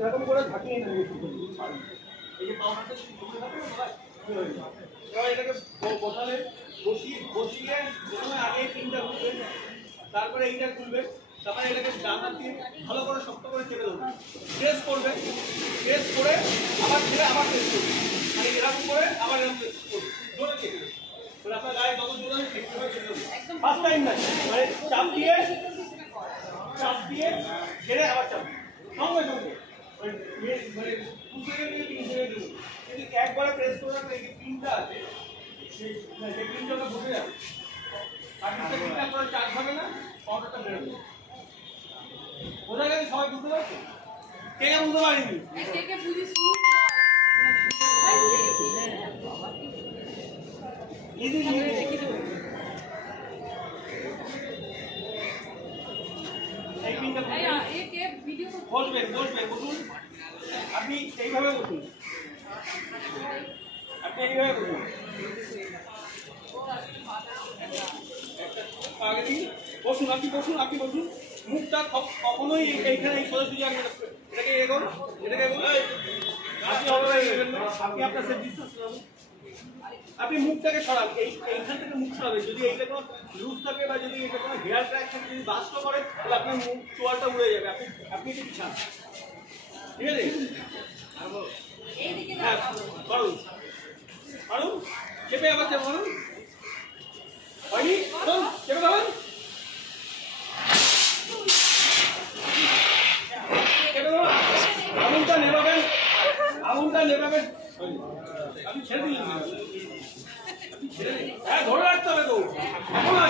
এরকম করে ঝাঁকিয়ে নেবে এই যে পাউডারটা এবার এটাকে বসালে বসিয়ে প্রথমে আগে তিনটা খুলবে, তারপরে এইটা খুলবে, তারপরে এটাকে ডান হাত দিয়ে ভালো করে শক্ত করে চেপে দেবো, প্রেস করবে, প্রেস করে আবার ছেড়ে আবার প্রেস করবে, মানে এরকম করে আবার এরকম প্রেস করবে, জোরে চেপে দেবে। মানে আপনার গায়ে যত জোরে আমি চেপে দেবো, ফার্স্ট টাইম না, মানে চাপ দিয়ে ছেড়ে আবার চাপ সঙ্গে সঙ্গে মানে 2 সেকেন্ড থেকে 3 সেকেন্ড দেবো। কিন্তু একবারে প্রেস করে রাখলে এই যে পিনটা আছে সেই পিনটা বসে যাবে, আর পিনটা করে চার্জ হবে না, পাউডারটা বেরোবে। বোঝা গেছে? সবাই বুঝতে পারছো? কে বুঝতে পারিনি? এই পিনটা বসবেন বসুন, আপনি এইভাবে বসুন, আপনি এইভাবে বসুন, আগে দিন বসুন, আপনি বসুন, মুখটা কখনোই এইখানে সোজাসুজি আসবে না, এটাকে এগোন, আপনি আপনার সেফ ডিসটেন্স রাখুন, আপনি মুখটাকে সরান, এইখান থেকে মুখ সরাবেন। যদি এইটা কোনো লুজ থাকে বা যদি এটা কোনো হেয়ার ট্র্যাক থাকে, যদি বাস্ট করে তাহলে আপনার মুখ চোয়ালটা উড়ে যাবে, আপনি একটু পিছান, ঠিক আছে? হ্যাঁ পারুন চেপে আবার চেপে পারুন হয়নি, চেপে পাবেন।